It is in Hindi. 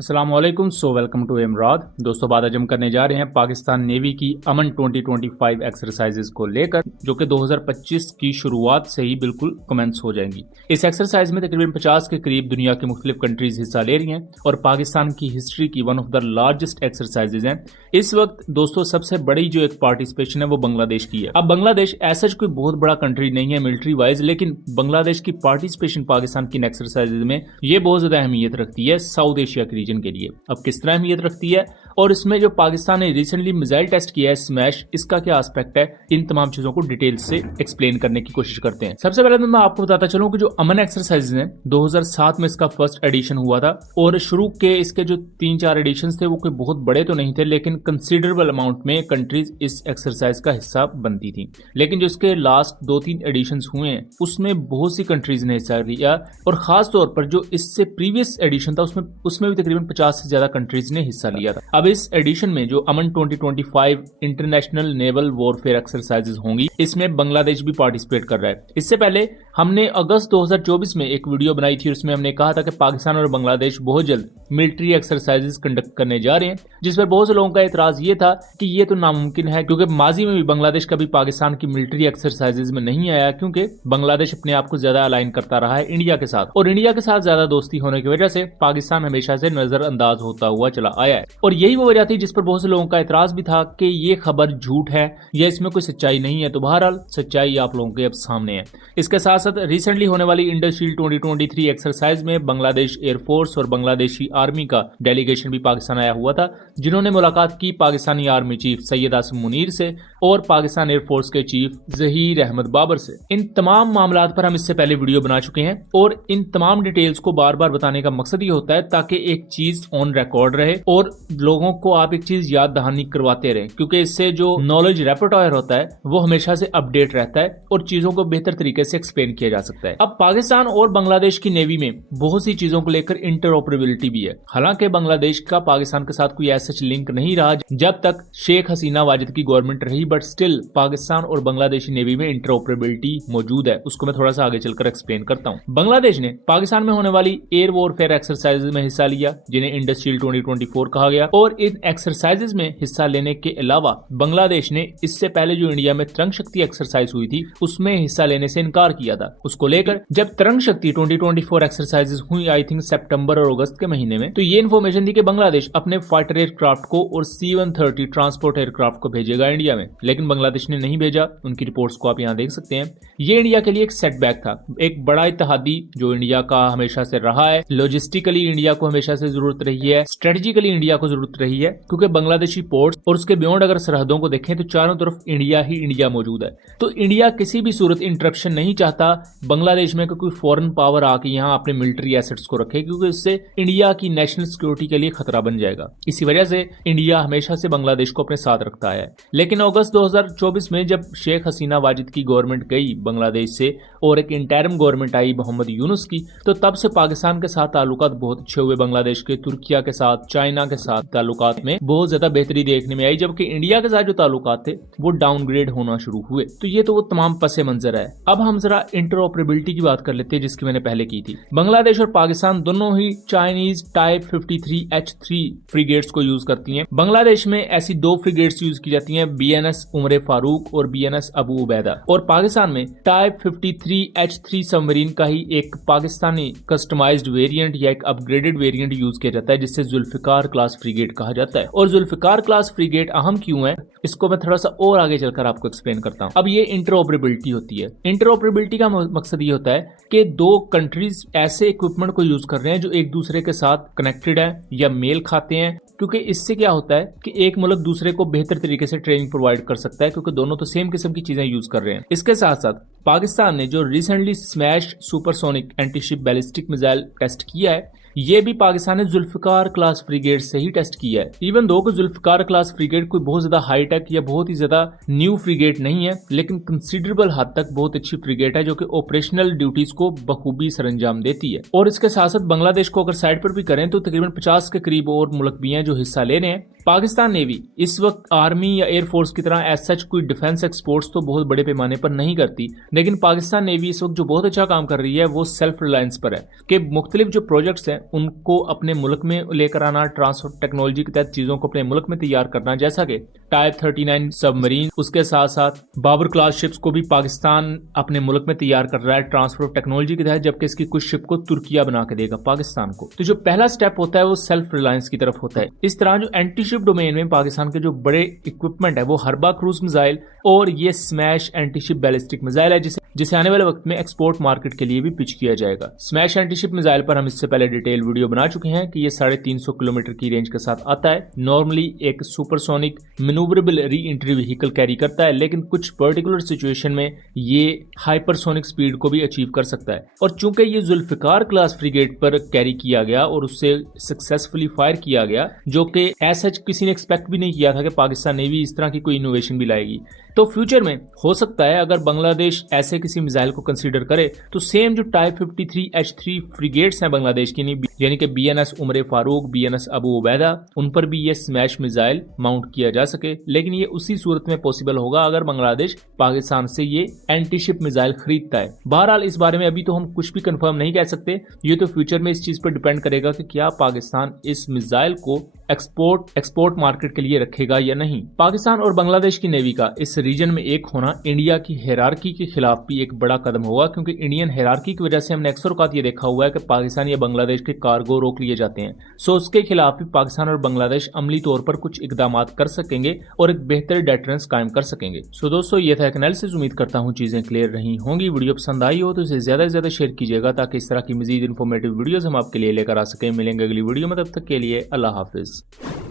अस्सलाम वालेकुम। वेलकम टू इमराद। दोस्तों, बात आज हम करने जा रहे हैं पाकिस्तान नेवी की अमन 2025 एक्सरसाइजेज को लेकर, जो कि 2025 की शुरुआत से ही बिल्कुल कमेंस हो जाएंगी। इस एक्सरसाइज में तकरीबन 50 के करीब दुनिया की मुख्तलिफ कंट्रीज हिस्सा ले रही हैं और पाकिस्तान की हिस्ट्री की one of the largest exercises हैं। इस वक्त दोस्तों सबसे बड़ी जो एक पार्टिसिपेशन है वो बांग्लादेश की है। अब बांग्लादेश ऐसा कोई बहुत बड़ा कंट्री नहीं है मिलिट्री वाइज, लेकिन बांग्लादेश की पार्टिसिपेशन पाकिस्तान की एक्सरसाइजेज में ये बहुत ज्यादा अहमियत रखती है साउथ एशिया के रीजन के लिए। अब किस तरह अहमियत रखती है और इसमें जो पाकिस्तान ने रिसेंटली मिसाइल टेस्ट किया है स्मैश, इसका क्या एस्पेक्ट है, इन तमाम चीजों को डिटेल से एक्सप्लेन करने की कोशिश करते हैं। सबसे पहले तो मैं आपको बताता चलूं कि जो अमन एक्सरसाइज है 2007 में इसका फर्स्ट एडिशन हुआ था और शुरू के इसके जो 3-4 एडिशन थे वो कोई बहुत बड़े तो नहीं थे, लेकिन कंसिडरेबल अमाउंट में कंट्रीज इस एक्सरसाइज का हिस्सा बनती थी। लेकिन जो इसके लास्ट 2-3 एडिशन हुए हैं उसमें बहुत सी कंट्रीज ने हिस्सा लिया और खास तौर पर जो इससे प्रीवियस एडिशन था उसमें भी तकरीबन 50 से ज्यादा कंट्रीज ने हिस्सा लिया था। अब इस एडिशन में जो अमन 2025 इंटरनेशनल नेवल वॉरफेयर एक्सरसाइजेज होंगी, इसमें बांग्लादेश भी पार्टिसिपेट कर रहा है। इससे पहले हमने अगस्त 2024 में एक वीडियो बनाई थी, उसमें हमने कहा था कि पाकिस्तान और बांग्लादेश बहुत जल्द मिलिट्री एक्सरसाइजेज कंडक्ट करने जा रहे हैं, जिस पर बहुत से लोगों का एतराज ये था कि ये तो नामुमकिन है, क्योंकि माजी में भी बांग्लादेश कभी पाकिस्तान की मिलिट्री एक्सरसाइजेज में नहीं आया, क्योंकि बांग्लादेश अपने आप को ज्यादा अलाइन करता रहा है इंडिया के साथ और इंडिया के साथ ज्यादा दोस्ती होने की वजह से पाकिस्तान हमेशा से नजरअंदाज होता हुआ चला आया है। और यही वो वजह थी जिस पर बहुत से लोगों का एतराज भी था कि ये खबर झूठ है या इसमें कोई सच्चाई नहीं है। तो बहरहाल सच्चाई आप लोगों के अब सामने है। इसके साथ साथ रिसेंटली होने वाली इंडसशील्ड 2023 एक्सरसाइज में बांग्लादेश एयरफोर्स और बांग्लादेशी आर्मी का डेलीगेशन भी पाकिस्तान आया हुआ था, जिन्होंने मुलाकात की पाकिस्तानी आर्मी चीफ सैयद आसिम मुनीर से और पाकिस्तान एयरफोर्स के चीफ जहीर अहमद बाबर से। इन तमाम मामलात पर हम इससे पहले वीडियो बना चुके हैं और इन तमाम डिटेल्स को बार बार बताने का मकसद ये होता है ताकि एक चीज ऑन रिकॉर्ड रहे और लोगों को आप एक चीज याद दहानी करवाते रहे, क्योंकि इससे जो नॉलेज रेपर्टोयर होता है वो हमेशा से अपडेट रहता है और चीजों को बेहतर तरीके से एक्सप्लेन किया जा सकता है। अब पाकिस्तान और बांग्लादेश की नेवी में बहुत सी चीजों को लेकर इंटरऑपरेबिलिटी भी है। हालांकि बांग्लादेश का पाकिस्तान के साथ कोई ऐसा लिंक नहीं रहा जब तक शेख हसीना वाजिद की गवर्नमेंट रही, बट स्टिल पाकिस्तान और बांग्लादेशी नेवी में इंटरऑपरेबिलिटी मौजूद है। उसको मैं थोड़ा सा आगे चलकर एक्सप्लेन करता हूँ। बांग्लादेश ने पाकिस्तान में होने वाली एयर वॉरफेयर एक्सरसाइजेज में हिस्सा लिया, जिन्हें इंडसशील्ड 2024 कहा गया, और इन एक्सरसाइजेज में हिस्सा लेने के अलावा बांग्लादेश ने इससे पहले जो इंडिया में तरंग शक्ति एक्सरसाइज हुई थी उसमें हिस्सा लेने से इनकार किया था। उसको लेकर जब तरंग शक्ति 2024 एक्सरसाइजेज हुई, आई थिंक सितंबर और अगस्त के महीने में, तो ये इन्फॉर्मेशन थी कि बांग्लादेश अपने फाइटर एयरक्राफ्ट को और C-130 ट्रांसपोर्ट एयरक्राफ्ट को भेजेगा इंडिया में, लेकिन बांग्लादेश ने नहीं भेजा। उनकी रिपोर्ट्स को आप यहाँ देख सकते हैं। ये इंडिया के लिए एक सेटबैक था, एक बड़ा इत्तेहादी जो इंडिया का हमेशा से रहा है। लॉजिस्टिकली इंडिया को हमेशा से जरूरत रही है, स्ट्रेटेजिकली इंडिया को जरूरत रही है, क्योंकि बांग्लादेशी पोर्ट्स और उसके बियॉन्ड अगर सरहदों को देखें तो चारों तरफ इंडिया ही इंडिया मौजूद है। तो इंडिया किसी भी सूरत इंटरप्शन नहीं चाहता बांग्लादेश में कोई फॉरेन पावर आके यहाँ अपने मिलिट्री एसेट्स को रखे, क्योंकि इससे इंडिया की नेशनल सिक्योरिटी के लिए खतरा बन जाएगा। इसी वजह से इंडिया हमेशा से बांग्लादेश को अपने साथ रखता है। लेकिन अगस्त 2024 में जब शेख हसीना वाजिद की गवर्नमेंट गई बांग्लादेश से और एक इंटरिम गवर्नमेंट आई मोहम्मद यूनुस की, तो तब से पाकिस्तान के साथ ताल्लुकात बहुत अच्छे हुए। बांग्लादेश के तुर्किया के साथ, चाइना के साथ ताल्लुकात में बहुत ज्यादा बेहतरी देखने में आई, जबकि इंडिया के साथ जो ताल्लुकात थे वो डाउनग्रेड होना शुरू हुए। तो ये तो वो तमाम पसे मंजर है। अब हम जरा इंटरऑपरेबिलिटी की बात कर लेते हैं, जिसकी मैंने पहले की थी। बांग्लादेश और पाकिस्तान दोनों ही चाइनीज टाइप 53H3 फ्रिगेट्स को यूज करती हैं। बांग्लादेश में ऐसी 2 फ्रिगेट्स यूज की जाती हैं, BNS उमर फारूक और BNS अबू उबैदा, और पाकिस्तान में टाइप 53H3 सबमरीन का ही एक पाकिस्तानी कस्टमाइज्ड वेरिएंट या एक अपग्रेडेड वेरिएंट यूज किया जाता है, जिससे जुल्फिकार क्लास फ्रिगेट कहा जाता है। और जुल्फिकार क्लास फ्रिगेट अहम क्यों है इसको मैं थोड़ा सा और आगे चलकर आपको एक्सप्लेन करता हूं। अब ये इंटरऑपरेबिलिटी होती है। इंटरऑपरेबिलिटी का मकसद ये होता है कि 2 कंट्रीज ऐसे इक्विपमेंट को यूज कर रहे हैं जो एक दूसरे के साथ कनेक्टेड है या मेल खाते हैं, क्योंकि इससे क्या होता है कि एक मुल्क दूसरे को बेहतर तरीके से ट्रेनिंग प्रोवाइड कर सकता है, क्योंकि दोनों तो सेम किस्म की चीजें यूज कर रहे हैं। इसके साथ साथ पाकिस्तान ने जो recently smash supersonic antiship ballistic missile test किया है, ये भी पाकिस्तान ने जुल्फिकार क्लास फ्रिगेट से ही टेस्ट किया है। इवन दो कि जुल्फिकार क्लास फ्रिगेट कोई बहुत ज्यादा हाईटेक या बहुत ही ज्यादा न्यू फ्रिगेट नहीं है, लेकिन कंसिडरेबल हद तक बहुत अच्छी फ्रिगेट है जो कि ऑपरेशनल ड्यूटीज को बखूबी सरंजाम देती है। और इसके साथ साथ बांग्लादेश को अगर साइड पर भी करें तो तकरीबन 50 के करीब और मुल्क भी हैं जो हिस्सा ले रहे हैं। पाकिस्तान नेवी इस वक्त आर्मी या एयरफोर्स की तरह एज सच कोई डिफेंस एक्सपोर्ट्स तो बहुत बड़े पैमाने पर नहीं करती, लेकिन पाकिस्तान नेवी इस वक्त जो बहुत अच्छा काम कर रही है वो सेल्फ रिलायंस पर है कि मुख्तलिफ जो प्रोजेक्ट्स हैं उनको अपने मुल्क में लेकर आना, ट्रांसफर टेक्नोलॉजी के तहत चीजों को अपने मुल्क में तैयार करना, जैसा कि टाइप 39 सबमरीन, उसके साथ साथ बाबर क्लास शिप्स को भी पाकिस्तान अपने मुल्क में तैयार कर रहा है ट्रांसफर टेक्नोलॉजी के तहत, जबकि इसकी कुछ शिप को तुर्किया बना के देगा पाकिस्तान को। तो जो पहला स्टेप होता है वो सेल्फ रिलायंस की तरफ होता है। इस तरह जो एंटी शिप डोमेन में पाकिस्तान के जो बड़े इक्विपमेंट है वो हरबा क्रूज मिसाइल और ये smash anti ship ballistic missile है, जिसे आने वाले वक्त में एक्सपोर्ट मार्केट के लिए भी पिच किया जाएगा। स्मैश एंटी शिप मिसाइल पर हम इससे पहले डिटेल वीडियो बना चुके हैं कि ये 350 किलोमीटर की रेंज के साथ आता है। नॉर्मली एक supersonic manoeuvrable re entry vehicle carry करता है, लेकिन कुछ पर्टिकुलर सिचुएशन में ये हाइपरसोनिक स्पीड को भी अचीव कर सकता है। और चूंकि ये जुल्फिकार क्लास फ्रिगेट पर कैरी किया गया और उससे सक्सेसफुली फायर किया गया, जो कि ऐसा किसी ने एक्सपेक्ट भी नहीं किया था कि पाकिस्तान नेवी इस तरह की कोई इनोवेशन भी लाएगी। तो फ्यूचर में हो सकता है अगर बांग्लादेश ऐसे किसी मिसाइल को कंसीडर करे तो सेम जो टाइप 53H3 फ्रिगेट्स हैं बांग्लादेश की, यानी कि BNS उमर फारूक, BNS अबू उबैदा, उन पर भी ये स्मैश मिसाइल माउंट किया जा सके। लेकिन ये उसी सूरत में पॉसिबल होगा अगर बांग्लादेश पाकिस्तान से ये एंटी शिप मिसाइल खरीदता है। बहरहाल इस बारे में अभी तो हम कुछ भी कंफर्म नहीं कह सकते, ये तो फ्यूचर में इस चीज पर डिपेंड करेगा कि क्या पाकिस्तान इस मिसाइल को एक्सपोर्ट मार्केट के लिए रखेगा या नहीं। पाकिस्तान और बांग्लादेश की नेवी का इस रीजन में एक होना इंडिया की हायरार्की के खिलाफ भी एक बड़ा कदम होगा, क्योंकि इंडियन हायरार्की की वजह से हमने अक्सर औकात ये देखा हुआ है कि पाकिस्तान या बांग्लादेश के कार्गो रोक लिए जाते हैं। सो उसके खिलाफ भी पाकिस्तान और बांग्लादेश अमली तौर पर कुछ इकदाम कर सकेंगे और एक बेहतर डेटरेंस कायम कर सकेंगे। सो दोस्तों, ये था एक एनालिसिस। उम्मीद करता हूँ चीजें क्लियर रही होंगी। वीडियो पसंद आई हो तो इसे ज्यादा से ज्यादा शेयर कीजिएगा ताकि इस तरह की मजीद इन्फॉर्मेटिव वीडियोस हम आपके लिए लेकर आ सकें। मिलेंगे अगली वीडियो में, तब तक के लिए अल्लाह हाफिज।